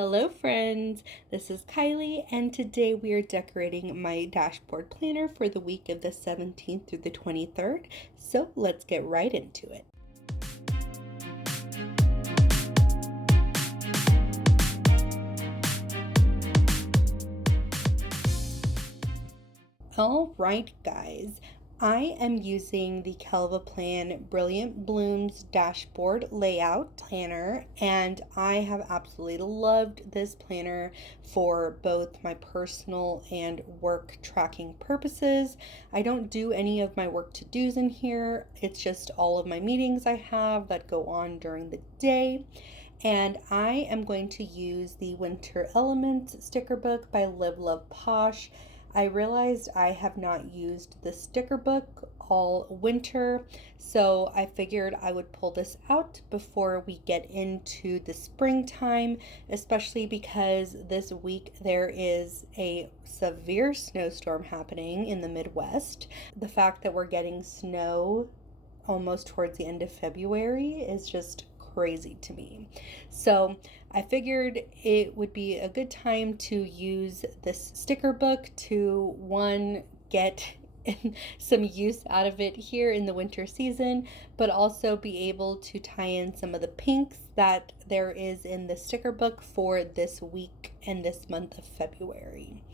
Hello friends, this is Kylie and today we are decorating my dashboard planner for the week of the 17th through the 23rd, so let's get right into it. All right, guys, I am using the Plan Brilliant Blooms dashboard layout planner, and I have absolutely loved this planner for both my personal and work tracking purposes. I don't do any of my work to-dos in here. It's just all of my meetings I have that go on during the day. And I am going to use the Winter Elements sticker book by Live.Love.Posh. I realized I have not used the sticker book all winter, so I figured I would pull this out before we get into the springtime, especially because this week there is a severe snowstorm happening in the Midwest. The fact that we're getting snow almost towards the end of February is just crazy to me. So I figured it would be a good time to use this sticker book to, one, get some use out of it here in the winter season, but also be able to tie in some of the pinks that there is in the sticker book for this week and this month of February.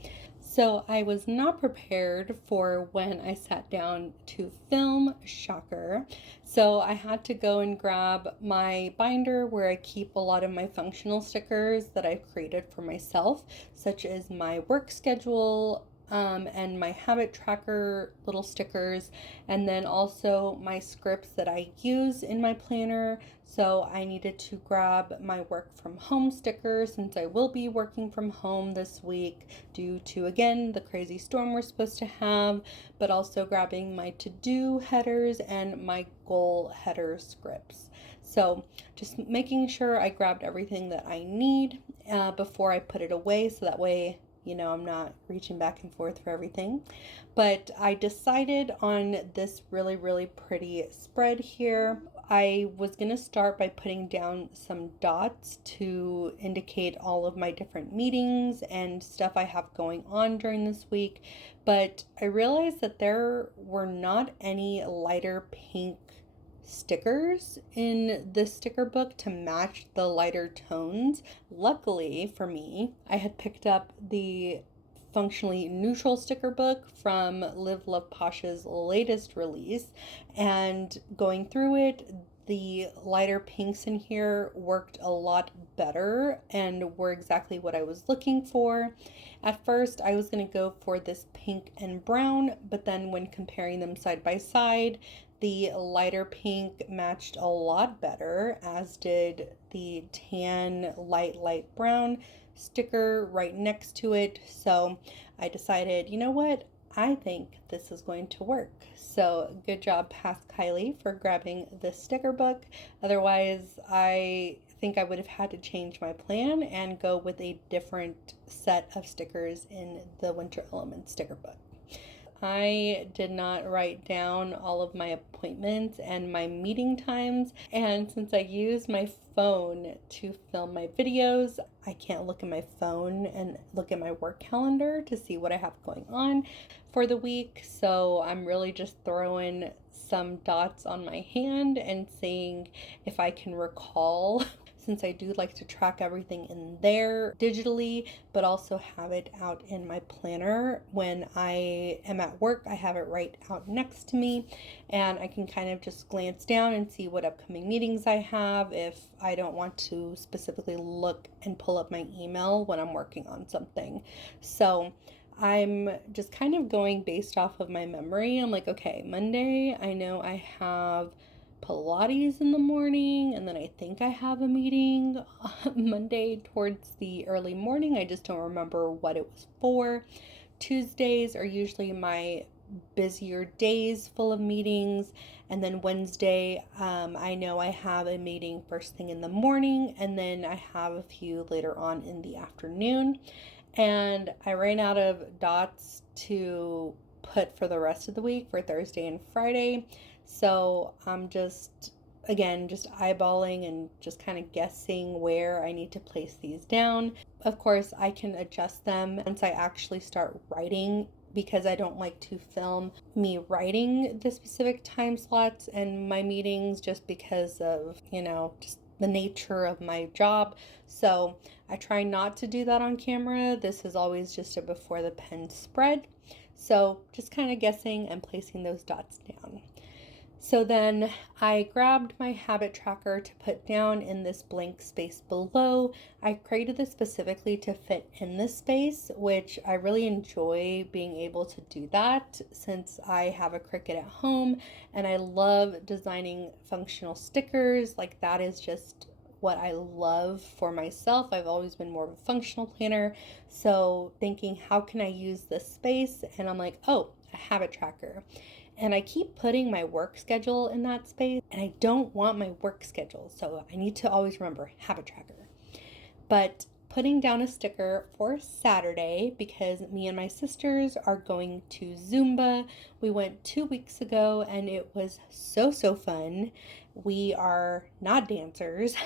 So I was not prepared for when I sat down to film, shocker. So I had to go and grab my binder where I keep a lot of my functional stickers that I've created for myself, such as my work schedule, and my habit tracker little stickers, and then also my scripts that I use in my planner. So I needed to grab my work from home stickers since I will be working from home this week due to, again, the crazy storm we're supposed to have, but also grabbing my to-do headers and my goal header scripts. So just making sure I grabbed everything that I need before I put it away, so that way I'm not reaching back and forth for everything. But I decided on this really, really pretty spread here. I was going to start by putting down some dots to indicate all of my different meetings and stuff I have going on during this week. But I realized that there were not any lighter pink stickers in the sticker book to match the lighter tones. Luckily for me, I had picked up the functionally neutral sticker book from Live.Love.Posh's latest release, and going through it, the lighter pinks in here worked a lot better and were exactly what I was looking for. At first, I was going to go for this pink and brown, but then when comparing them side by side, the lighter pink matched a lot better, as did the tan light brown sticker right next to it. So I decided, you know what? I think this is going to work. So good job, past Kylie, for grabbing this sticker book. Otherwise, I think I would have had to change my plan and go with a different set of stickers in the Winter Elements sticker book. I did not write down all of my appointments and my meeting times, and since I use my phone to film my videos, I can't look at my phone and look at my work calendar to see what I have going on for the week. So I'm really just throwing some dots on my hand and seeing if I can recall, since I do like to track everything in there digitally, but also have it out in my planner. When I am at work, I have it right out next to me, and I can kind of just glance down and see what upcoming meetings I have if I don't want to specifically look and pull up my email when I'm working on something. So I'm just kind of going based off of my memory. I'm like, okay, Monday, I know I have Pilates in the morning, and then I think I have a meeting Monday towards the early morning. I just don't remember what it was for. Tuesdays are usually my busier days full of meetings, and then Wednesday, I know I have a meeting first thing in the morning, and then I have a few later on in the afternoon. And I ran out of dots to put for the rest of the week for Thursday and Friday. So I'm just again, just eyeballing and just kind of guessing where I need to place these down. Of course, I can adjust them once I actually start writing, because I don't like to film me writing the specific time slots and my meetings, just because of, just the nature of my job. So I try not to do that on camera. This is always just a before the pen spread. So just kind of guessing and placing those dots down. So then I grabbed my habit tracker to put down in this blank space below. I created this specifically to fit in this space, which I really enjoy being able to do that since I have a Cricut at home and I love designing functional stickers. Like, that is just what I love for myself. I've always been more of a functional planner. So thinking, how can I use this space? And I'm like, oh, a habit tracker. And I keep putting my work schedule in that space, and I don't want my work schedule. So I need to always remember habit tracker. But putting down a sticker for Saturday, because me and my sisters are going to Zumba. We went 2 weeks ago and it was so fun. We are not dancers,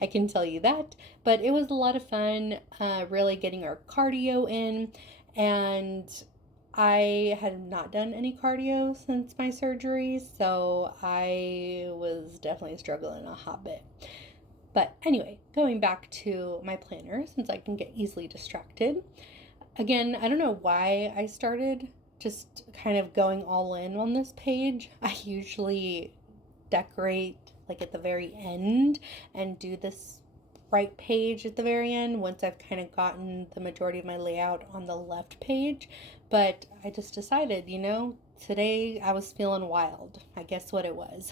I can tell you that, but it was a lot of fun, really getting our cardio in. And I had not done any cardio since my surgery, so I was definitely struggling a hot bit. But anyway, going back to my planner, since I can get easily distracted. Again, I don't know why I started just kind of going all in on this page. I usually decorate like at the very end and do this right page at the very end once I've kind of gotten the majority of my layout on the left page. But I just decided, today I was feeling wild. I guess what it was.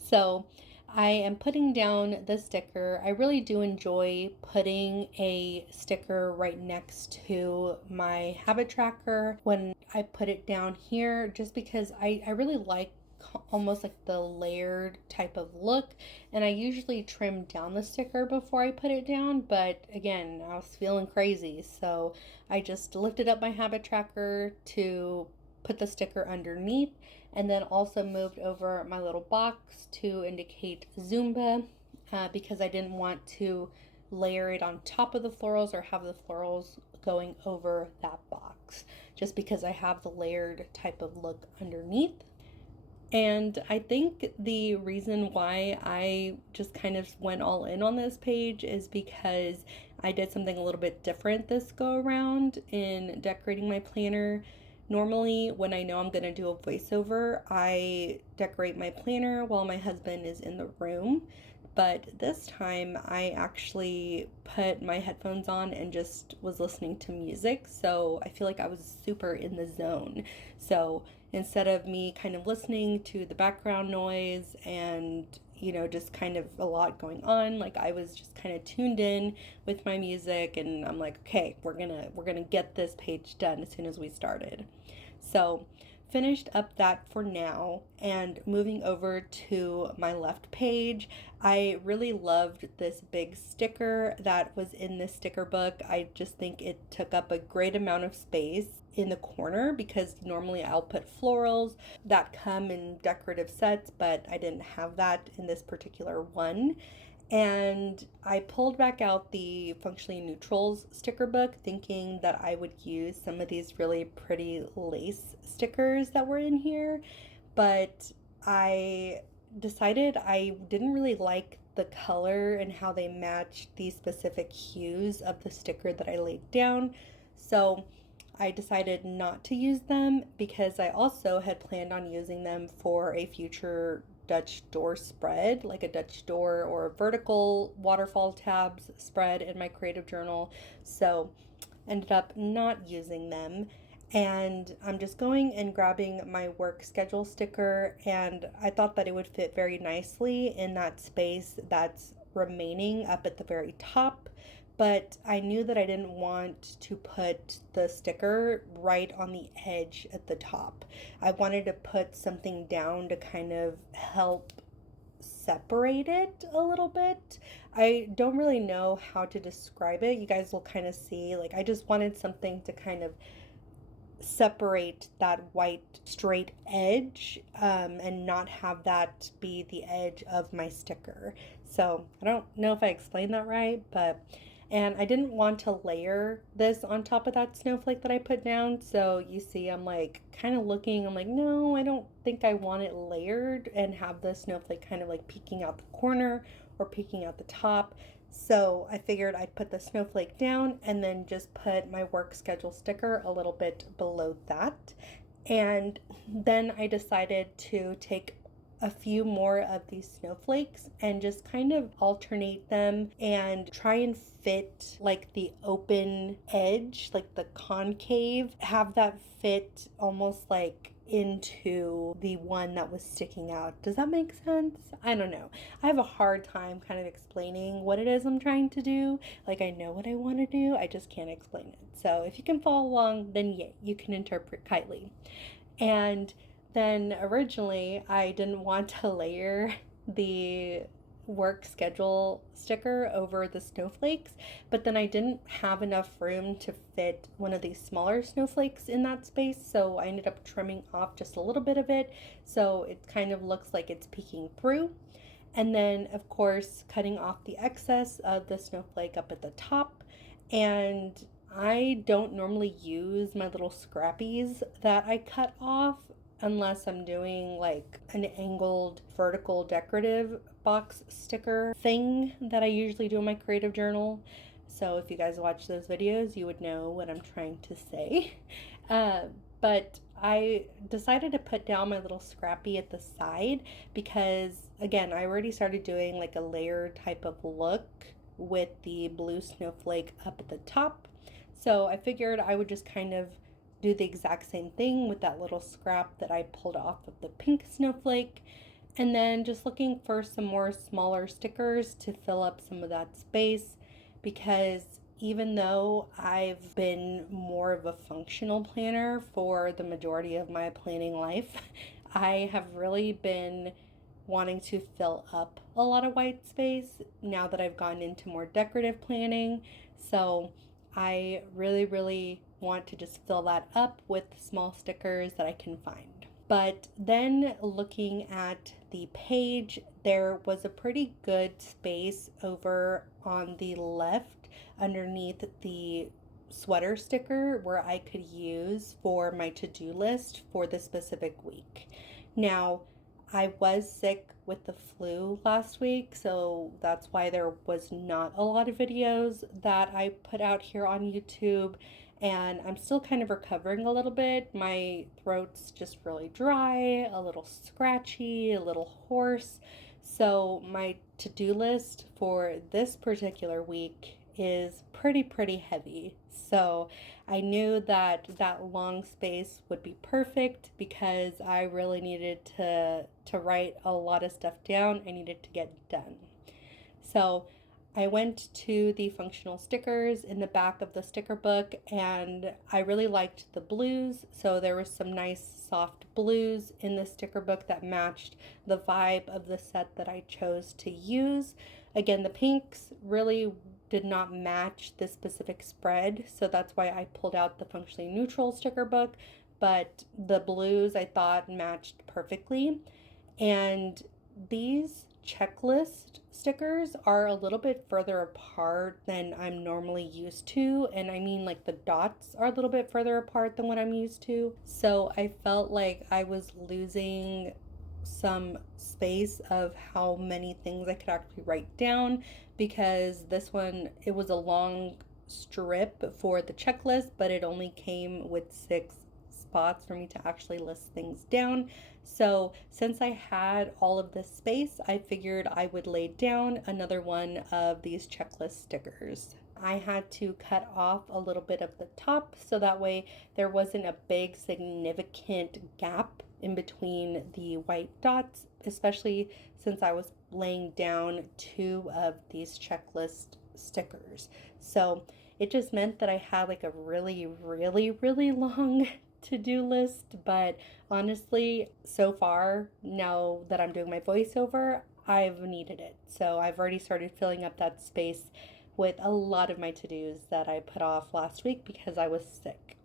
So I am putting down the sticker. I really do enjoy putting a sticker right next to my habit tracker when I put it down here, just because I really like almost like the layered type of look, and I usually trim down the sticker before I put it down, but again, I was feeling crazy, so I just lifted up my habit tracker to put the sticker underneath, and then also moved over my little box to indicate Zumba, because I didn't want to layer it on top of the florals or have the florals going over that box, just because I have the layered type of look underneath. And I think the reason why I just kind of went all in on this page is because I did something a little bit different this go around in decorating my planner. Normally, when I know I'm going to do a voiceover, I decorate my planner while my husband is in the room. But this time, I actually put my headphones on and just was listening to music. So I feel like I was super in the zone. So instead of me kind of listening to the background noise and just kind of a lot going on, like I was just kind of tuned in with my music, and I'm like, okay, we're gonna get this page done as soon as we started. So finished up that for now, and moving over to my left page, I really loved this big sticker that was in this sticker book. I just think it took up a great amount of space in the corner, because normally I'll put florals that come in decorative sets, but I didn't have that in this particular one. And I pulled back out the Functionally Neutrals sticker book, thinking that I would use some of these really pretty lace stickers that were in here. But I decided I didn't really like the color and how they matched the specific hues of the sticker that I laid down. So I decided not to use them, because I also had planned on using them for a future Dutch door spread, like a Dutch door or a vertical waterfall tabs spread in my creative journal. So ended up not using them. And I'm just going and grabbing my work schedule sticker, and I thought that it would fit very nicely in that space that's remaining up at the very top. But I knew that I didn't want to put the sticker right on the edge at the top. I wanted to put something down to kind of help separate it a little bit. I don't really know how to describe it. You guys will kind of see. Like, I just wanted something to kind of separate that white straight edge, and not have that be the edge of my sticker. So I don't know if I explained that right, but and I didn't want to layer this on top of that snowflake that I put down. So you see, I'm like kind of looking, I'm like, no, I don't think I want it layered and have the snowflake kind of like peeking out the corner or peeking out the top. So I figured I'd put the snowflake down and then just put my work schedule sticker a little bit below that. And then I decided to take a few more of these snowflakes and just kind of alternate them and try and fit like the open edge, like the concave, have that fit almost like into the one that was sticking out. Does that make sense? I don't know. I have a hard time kind of explaining what it is I'm trying to do. Like, I know what I want to do, I just can't explain it. So if you can follow along, then yay, you can interpret Kylie. And then originally I didn't want to layer the work schedule sticker over the snowflakes, but then I didn't have enough room to fit one of these smaller snowflakes in that space, so I ended up trimming off just a little bit of it so it kind of looks like it's peeking through. And then, of course, cutting off the excess of the snowflake up at the top. And I don't normally use my little scrappies that I cut off unless I'm doing like an angled vertical decorative box sticker thing that I usually do in my creative journal. So if you guys watch those videos, you would know what I'm trying to say. Uh, but I decided to put down my little scrappy at the side because, again, I already started doing like a layer type of look with the blue snowflake up at the top. So I figured I would just kind of do the exact same thing with that little scrap that I pulled off of the pink snowflake. And then just looking for some more smaller stickers to fill up some of that space, because even though I've been more of a functional planner for the majority of my planning life, I have really been wanting to fill up a lot of white space now that I've gone into more decorative planning. So I really, really want to just fill that up with small stickers that I can find. But then looking at the page, there was a pretty good space over on the left underneath the sweater sticker where I could use for my to-do list for the specific week. Now, I was sick with the flu last week, so that's why there was not a lot of videos that I put out here on YouTube, and I'm still kind of recovering a little bit. My throat's just really dry, a little scratchy, a little hoarse. So my to-do list for this particular week is pretty heavy. So I knew that that long space would be perfect because I really needed to write a lot of stuff down I needed to get done. So I went to the functional stickers in the back of the sticker book, and I really liked the blues. So there was some nice soft blues in the sticker book that matched the vibe of the set that I chose to use. Again, the pinks really did not match this specific spread, so that's why I pulled out the functionally neutral sticker book, but the blues I thought matched perfectly. And these checklist stickers are a little bit further apart than I'm normally used to, and I mean like the dots are a little bit further apart than what I'm used to. So I felt like I was losing some space of how many things I could actually write down, because this one, it was a long strip for the checklist, but it only came with 6 spots for me to actually list things down. So since I had all of this space, I figured I would lay down another one of these checklist stickers. I had to cut off a little bit of the top so that way there wasn't a big significant gap in between the white dots, especially since I was laying down 2 of these checklist stickers. So it just meant that I had like a really long to-do list, but honestly, so far, now that I'm doing my voiceover, I've needed it. So I've already started filling up that space with a lot of my to-dos that I put off last week because I was sick.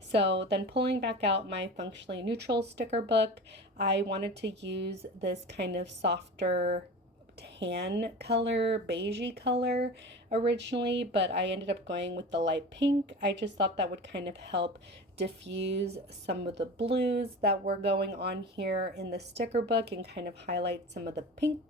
So then pulling back out my functionally neutral sticker book, I wanted to use this kind of softer tan color, beigey color originally, but I ended up going with the light pink. I just thought that would kind of help diffuse some of the blues that were going on here in the sticker book and kind of highlight some of the pink.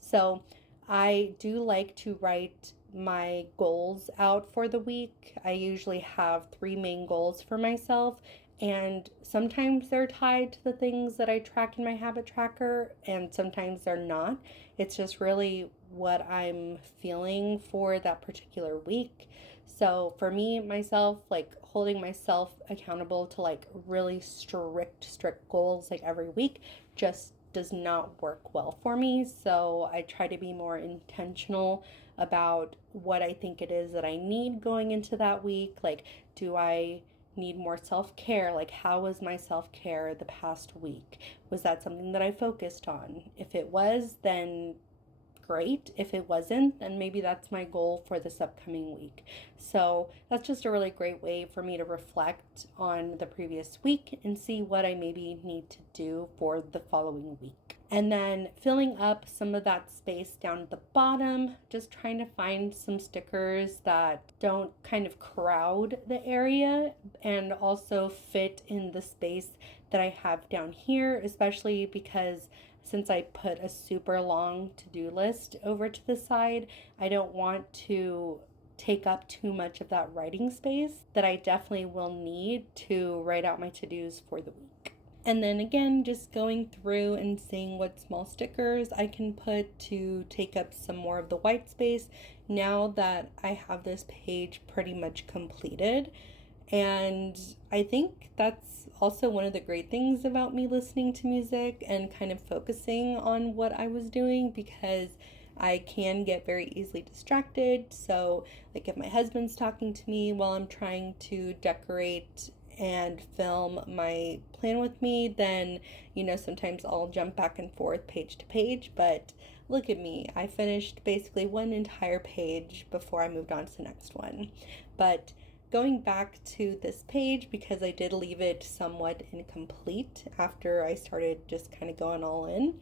So I do like to write my goals out for the week. I usually have three main goals for myself, and sometimes they're tied to the things that I track in my habit tracker, and sometimes they're not. It's just really what I'm feeling for that particular week. So for me, myself, like holding myself accountable to like really strict goals like every week just does not work well for me. So I try to be more intentional about what I think it is that I need going into that week. Like, do I need more self care? Like, how was my self care the past week? Was that something that I focused on? If it was, then great. If it wasn't, then maybe that's my goal for this upcoming week. So that's just a really great way for me to reflect on the previous week and see what I maybe need to do for the following week. And then filling up some of that space down at the bottom, just trying to find some stickers that don't kind of crowd the area and also fit in the space that I have down here, especially because since I put a super long to-do list over to the side, I don't want to take up too much of that writing space that I definitely will need to write out my to-dos for the week. And then again, just going through and seeing what small stickers I can put to take up some more of the white space now that I have this page pretty much completed. And I think that's also one of the great things about me listening to music and kind of focusing on what I was doing, because I can get very easily distracted. So, like if my husband's talking to me while I'm trying to decorate and film my plan with me, then, sometimes I'll jump back and forth page to page. But look at me, I finished basically one entire page before I moved on to the next one. But going back to this page, because I did leave it somewhat incomplete after I started just kind of going all in.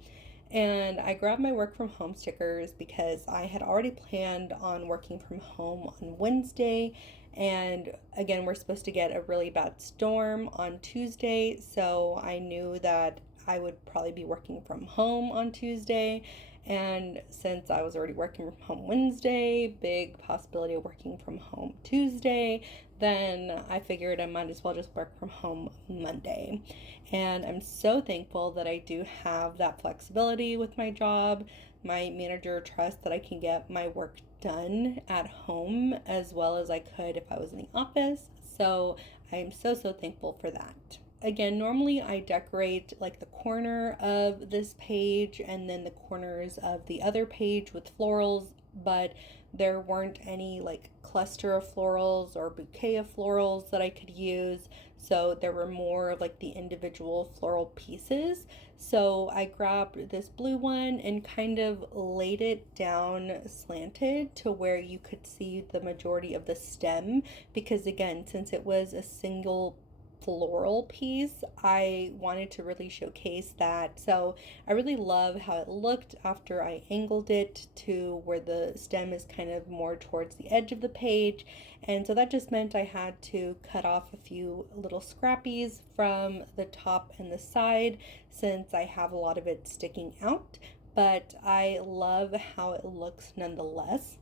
And I grabbed my work from home stickers because I had already planned on working from home on Wednesday. And again, we're supposed to get a really bad storm on Tuesday. So I knew that I would probably be working from home on Tuesday. And since I was already working from home Wednesday, big possibility of working from home Tuesday, then I figured I might as well just work from home Monday. And I'm so thankful that I do have that flexibility with my job. My manager trusts that I can get my work done at home as well as I could if I was in the office. So I'm so thankful for that. Again, normally I decorate like the corner of this page and then the corners of the other page with florals, but there weren't any like cluster of florals or bouquet of florals that I could use. So there were more of like the individual floral pieces. So I grabbed this blue one and kind of laid it down slanted to where you could see the majority of the stem, because again, since it was a single floral piece, I wanted to really showcase that. So I really love how it looked after I angled it to where the stem is kind of more towards the edge of the page. And so that just meant I had to cut off a few little scrappies from the top and the side since I have a lot of it sticking out. But I love how it looks nonetheless.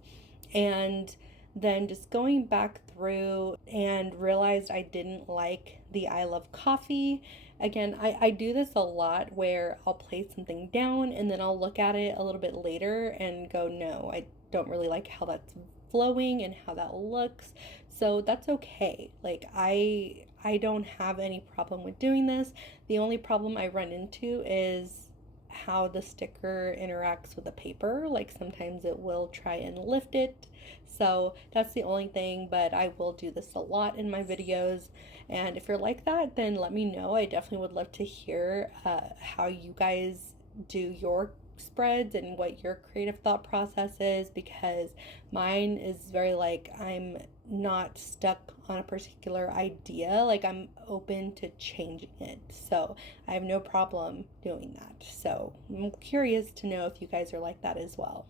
And then just going back through and realized I didn't like the I love coffee. Again, I do this a lot where I'll place something down and then I'll look at it a little bit later and go, no, I don't really like how that's flowing and how that looks. So that's okay. Like I don't have any problem with doing this. The only problem I run into is how the sticker interacts with the paper. Like sometimes it will try and lift it. So that's the only thing, but I will do this a lot in my videos. And if you're like that, then let me know. I definitely would love to hear how you guys do your spreads and what your creative thought process is, because mine is very like I'm not stuck on a particular idea. Like, I'm open to changing it. So I have no problem doing that. So I'm curious to know if you guys are like that as well.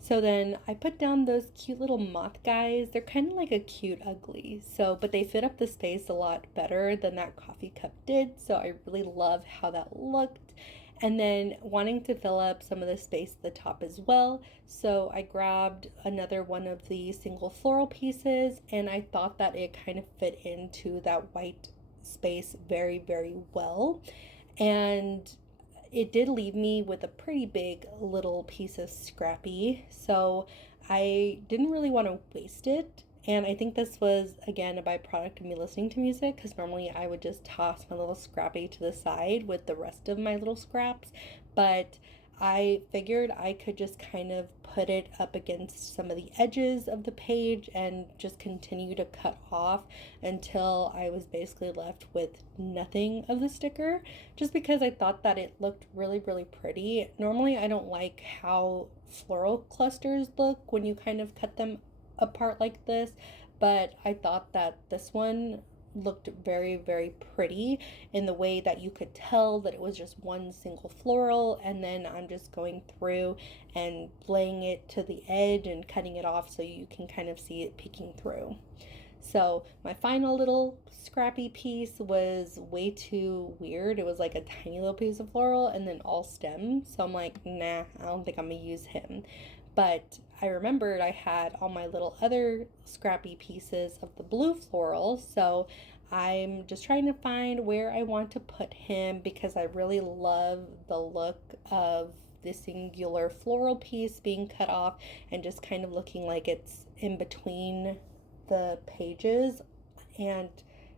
So then I put down those cute little moth guys. They're kind of like a cute ugly. So, but they fit up the space a lot better than that coffee cup did. So I really love how that looked. And then wanting to fill up some of the space at the top as well. So I grabbed another one of the single floral pieces, and I thought that it kind of fit into that white space very, very well. And it did leave me with a pretty big little piece of scrappy, so I didn't really want to waste it. And I think this was, again, a byproduct of me listening to music, because normally I would just toss my little scrappy to the side with the rest of my little scraps. But I figured I could just kind of put it up against some of the edges of the page and just continue to cut off until I was basically left with nothing of the sticker, just because I thought that it looked really, really pretty. Normally, I don't like how floral clusters look when you kind of cut them apart like this, but I thought that this one looked very, very pretty in the way that you could tell that it was just one single floral, and then I'm just going through and laying it to the edge and cutting it off so you can kind of see it peeking through. So my final little scrappy piece was way too weird. It was like a tiny little piece of floral and then all stem. So I'm like, nah, I don't think I'm gonna use him. But I remembered I had all my little other scrappy pieces of the blue floral. So I'm just trying to find where I want to put him, because I really love the look of the singular floral piece being cut off and just kind of looking like it's in between the pages. And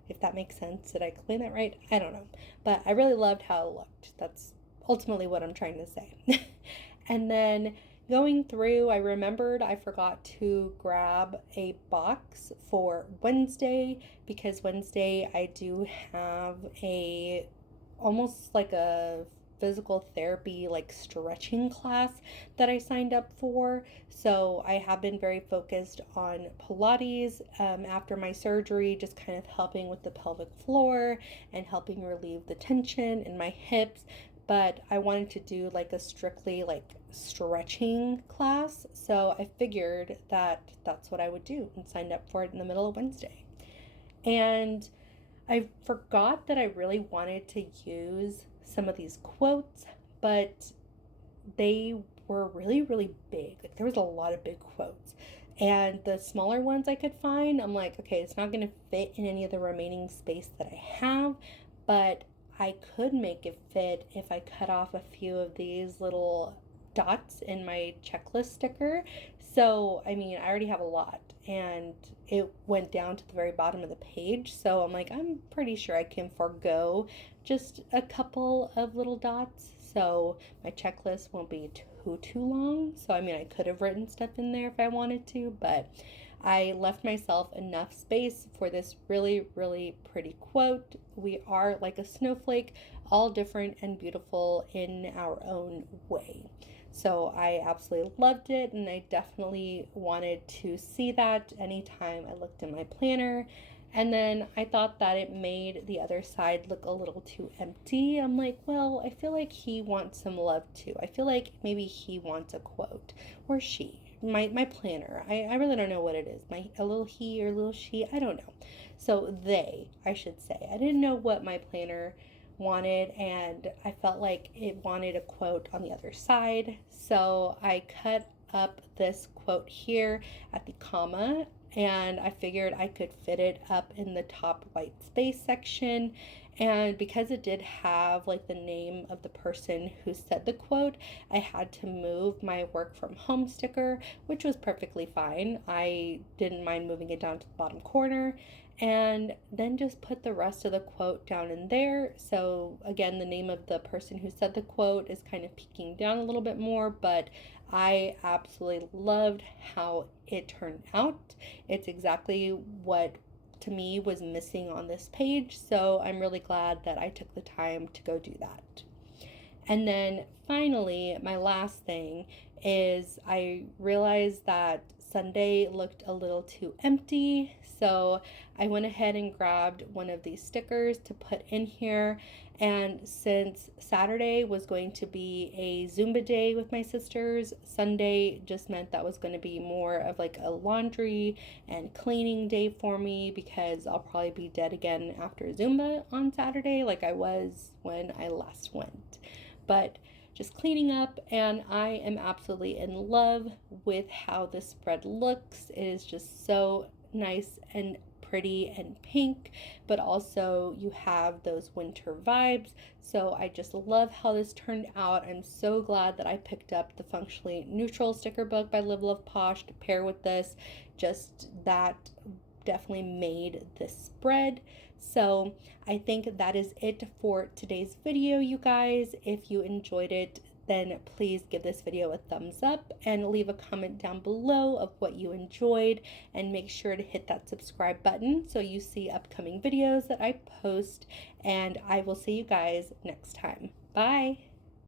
if that makes sense, did I explain that right? I don't know, but I really loved how it looked. That's ultimately what I'm trying to say. And then going through, I remembered I forgot to grab a box for Wednesday, because Wednesday I do have a almost like a physical therapy, like stretching class that I signed up for. So I have been very focused on Pilates after my surgery, just kind of helping with the pelvic floor and helping relieve the tension in my hips. But I wanted to do like a strictly like stretching class. So I figured that that's what I would do and signed up for it in the middle of Wednesday. And I forgot that I really wanted to use some of these quotes, but they were really, really big. Like, there was a lot of big quotes. And the smaller ones I could find, I'm like, okay, it's not going to fit in any of the remaining space that I have, but I could make it fit if I cut off a few of these little dots in my checklist sticker. So, I mean, I already have a lot, and it went down to the very bottom of the page. So I'm like, I'm pretty sure I can forego just a couple of little dots. So my checklist won't be too long. So, I mean, I could have written stuff in there if I wanted to, but I left myself enough space for this really, really pretty quote. We are like a snowflake, all different and beautiful in our own way. So I absolutely loved it, and I definitely wanted to see that anytime I looked in my planner. And then I thought that it made the other side look a little too empty. I'm like, well, I feel like he wants some love too. I feel like maybe he wants a quote, or she. My planner. I really don't know what it is. A little he or a little she. I don't know. So they, I should say. I didn't know what my planner wanted, and I felt like it wanted a quote on the other side. So I cut up this quote here at the comma, and I figured I could fit it up in the top white space section. And because it did have like the name of the person who said the quote, I had to move my work from home sticker, which was perfectly fine. I didn't mind moving it down to the bottom corner, and then just put the rest of the quote down in there. So again, the name of the person who said the quote is kind of peeking down a little bit more, but I absolutely loved how it turned out. It's exactly what to me was missing on this page, so I'm really glad that I took the time to go do that. And then finally, my last thing is I realized that Sunday looked a little too empty, so I went ahead and grabbed one of these stickers to put in here. And since Saturday was going to be a Zumba day with my sisters, Sunday just meant that was going to be more of like a laundry and cleaning day for me, because I'll probably be dead again after Zumba on Saturday like I was when I last went. But just cleaning up, and I am absolutely in love with how this spread looks. It is just so nice and pretty and pink, but also you have those winter vibes. So I just love how this turned out. I'm so glad that I picked up the Functionally Neutral sticker book by Live.Love.Posh to pair with this. Just that definitely made this spread. So I think that is it for today's video, you guys. If you enjoyed it, then please give this video a thumbs up and leave a comment down below of what you enjoyed, and make sure to hit that subscribe button so you see upcoming videos that I post, and I will see you guys next time. Bye.